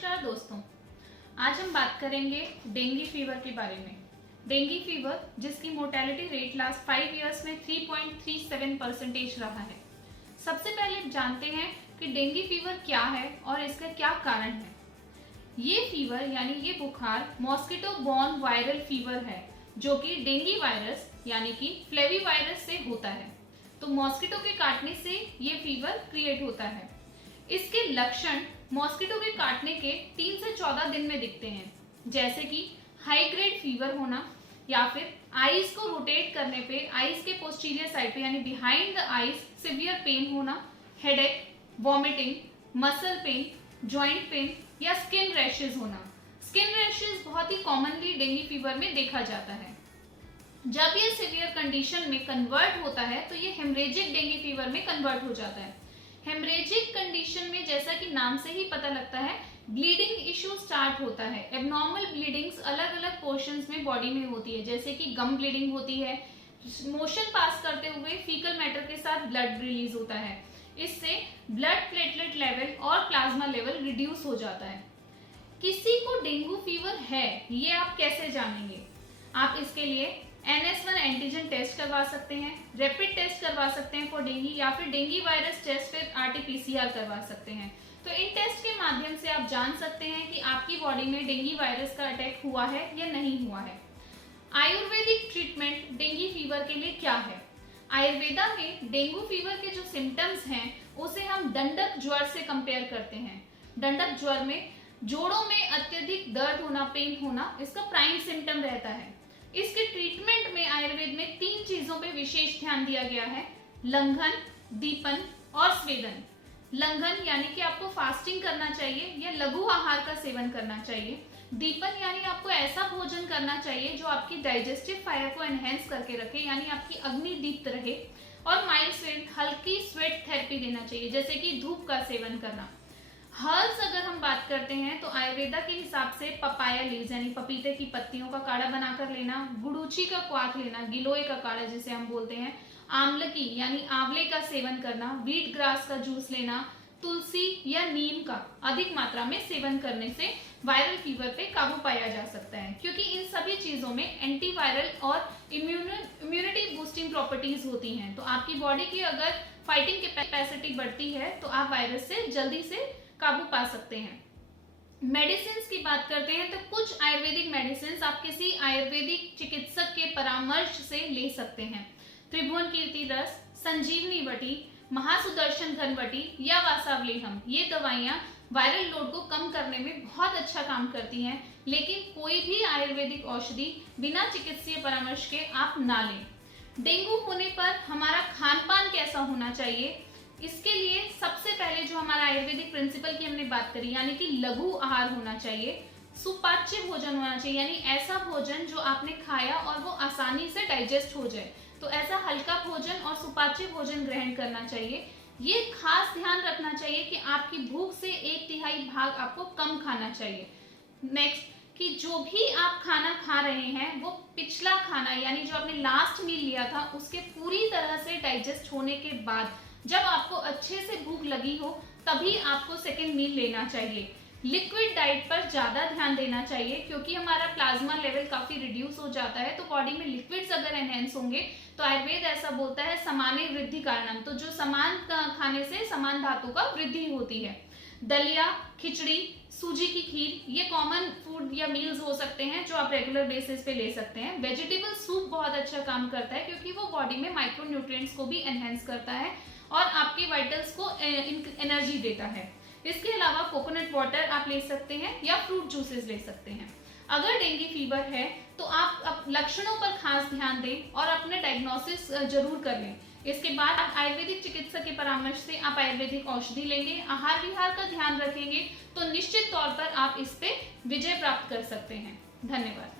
नमस्कार दोस्तों, आज हम बात करेंगे डेंगू फीवर के बारे में। डेंगू फीवर जिसकी मोर्टेलिटी रेट लास्ट 5 इयर्स में 3.37% रहा है। सबसे पहले जानते हैं कि डेंगू फीवर क्या है और इसका क्या कारण है। ये फीवर यानी ये बुखार मॉस्किटो बॉर्न वायरल फीवर है जो कि डेंगू वायरस यानी कि फ्लेवीवायरस से होता है। तो मॉस्किटो के काटने से ये फीवर क्रिएट होता है। इसके लक्षण मॉस्किटो के काटने के 3 से 14 दिन में दिखते हैं, जैसे कि हाई ग्रेड फीवर होना या फिर आईज को रोटेट करने पे आईज के पोस्टीरियर साइड पे यानी behind the eyes severe pain होना, headache, vomiting, muscle pain, joint pain या स्किन रैशेज होना। स्किन रैशेज बहुत ही कॉमनली डेंगू फीवर में देखा जाता है। जब ये सिवियर कंडीशन में कन्वर्ट होता है तो ये हेमरेजिक डेंगू फीवर में कन्वर्ट हो जाता है। हेमरेजिक कंडीशन में जैसा कि नाम से ही पता लगता है, ब्लीडिंग इश्यू स्टार्ट होता है। एबनॉर्मल ब्लीडिंग्स अलग अलग पोर्शंस में बॉडी में होती है, जैसे कि गम ब्लीडिंग होती है। मोशन पास करते हुए फीकल मैटर के साथ ब्लड रिलीज होता है। इससे ब्लड प्लेटलेट लेवल और प्लाज्मा लेवल रिड्यूस हो जाता है। किसी को डेंगू फीवर है ये आप कैसे जानेंगे? आप इसके लिए NS1 एंटीजन टेस्ट करवा सकते हैं, रैपिड टेस्ट करवा सकते हैं फॉर डेंगू, या फिर डेंगू वायरस टेस्ट फिर RT-PCR करवा सकते हैं। तो इन टेस्ट के माध्यम से आप जान सकते हैं कि आपकी बॉडी में डेंगू वायरस का अटैक हुआ है या नहीं हुआ है। आयुर्वेदिक ट्रीटमेंट डेंगू फीवर के लिए क्या है? आयुर्वेदा में डेंगू फीवर के जो सिम्टम्स हैं उसे हम दंडक ज्वर से कंपेयर करते हैं। दंडक ज्वर में जोड़ों में अत्यधिक दर्द होना, पेन होना इसका प्राइम सिम्टम रहता है। इसके ट्रीटमेंट में आयुर्वेद में 3 चीजों पे विशेष ध्यान दिया गया है: लंघन, दीपन और स्वेदन। लंघन यानी कि आपको फास्टिंग करना चाहिए या लघु आहार का सेवन करना चाहिए। दीपन यानी आपको ऐसा भोजन करना चाहिए जो आपकी डाइजेस्टिव फायर को एनहेंस करके रखे, यानी आपकी अग्नि दीप्त रहे। और माइल्ड स्वेट, हल्की स्वेट थेरेपी देना चाहिए, जैसे कि धूप का सेवन करना। हर्ब्स अगर हम बात करते हैं तो आयुर्वेदा के हिसाब से पपाया लीव्स यानी पपीते की पत्तियों का काढ़ा बनाकर लेना, गुड़ूची का क्वाथ लेना, गिलोय का काढ़ा जिसे हम बोलते हैं, आमलकी यानी आंवले का सेवन करना, व्हीट ग्रास का जूस लेना, तुलसी या नीम का अधिक मात्रा में सेवन करने से वायरल फीवर पे काबू पाया जा सकता है, क्योंकि इन सभी चीजों में एंटीवायरल और इम्यूनिटी बूस्टिंग प्रॉपर्टीज होती हैं। तो आपकी बॉडी की अगर फाइटिंग कैपेसिटी बढ़ती है तो आप वायरस से जल्दी से काबू पा सकते हैं। मेडिसिन की बात करते हैं तो कुछ आयुर्वेदिक मेडिसिन आप किसी आयुर्वेदिक चिकित्सक के परामर्श से ले सकते हैं। त्रिभुवन कीर्ति रस, संजीवनी वटी, महासुदर्शन घनवटी या वासावलेहम, ये दवाइयां वायरल लोड को कम करने में बहुत अच्छा काम करती हैं, लेकिन कोई भी आयुर्वेदिक औषधि बिना चिकित्सीय परामर्श के आप ना लें। डेंगू होने पर हमारा खान पान कैसा होना चाहिए? इसके लिए सबसे पहले जो हमारा आयुर्वेदिक प्रिंसिपल की हमने बात करी, यानी कि लघु आहार होना चाहिए, सुपाच्य भोजन होना चाहिए, यानी ऐसा भोजन जो आपने खाया और वो आसानी से डाइजेस्ट हो जाए। तो ऐसा हल्का भोजन और सुपाच्य भोजन ग्रहण करना चाहिए। ये खास ध्यान रखना चाहिए कि आपकी भूख से 1/3 भाग आपको कम खाना चाहिए। नेक्स्ट, कि जो भी आप खाना खा रहे हैं वो पिछला खाना यानी जो आपने लास्ट मील लिया था उसके पूरी तरह से डाइजेस्ट होने के बाद जब आपको अच्छे से भूख लगी हो तभी आपको सेकेंड मील लेना चाहिए। लिक्विड डाइट पर ज्यादा ध्यान देना चाहिए, क्योंकि हमारा प्लाज्मा लेवल काफी रिड्यूस हो जाता है। तो बॉडी में लिक्विड्स अगर एनहेंस होंगे तो आयुर्वेद ऐसा बोलता है समाने वृद्धि कारणम, तो जो समान खाने से समान धातु का वृद्धि होती है। दलिया, खिचड़ी, सूजी की खीर ये कॉमन फूड या मील्स हो सकते हैं जो आप रेगुलर बेसिस पे ले सकते हैं। वेजिटेबल सूप बहुत अच्छा काम करता है, क्योंकि वो बॉडी में माइक्रो न्यूट्रिएंट्स को भी एनहेंस करता है और आपके वाइटल्स को एनर्जी देता है। इसके अलावा कोकोनट वाटर आप ले सकते हैं या फ्रूट जूसेस ले सकते हैं। अगर डेंगू फीवर है तो आप लक्षणों पर खास ध्यान दें और अपने डायग्नोसिस जरूर कर लें। इसके बाद आप आयुर्वेदिक चिकित्सक के परामर्श से आप आयुर्वेदिक औषधि लेंगे, आहार विहार का ध्यान रखेंगे तो निश्चित तौर पर आप इस पे विजय प्राप्त कर सकते हैं। धन्यवाद।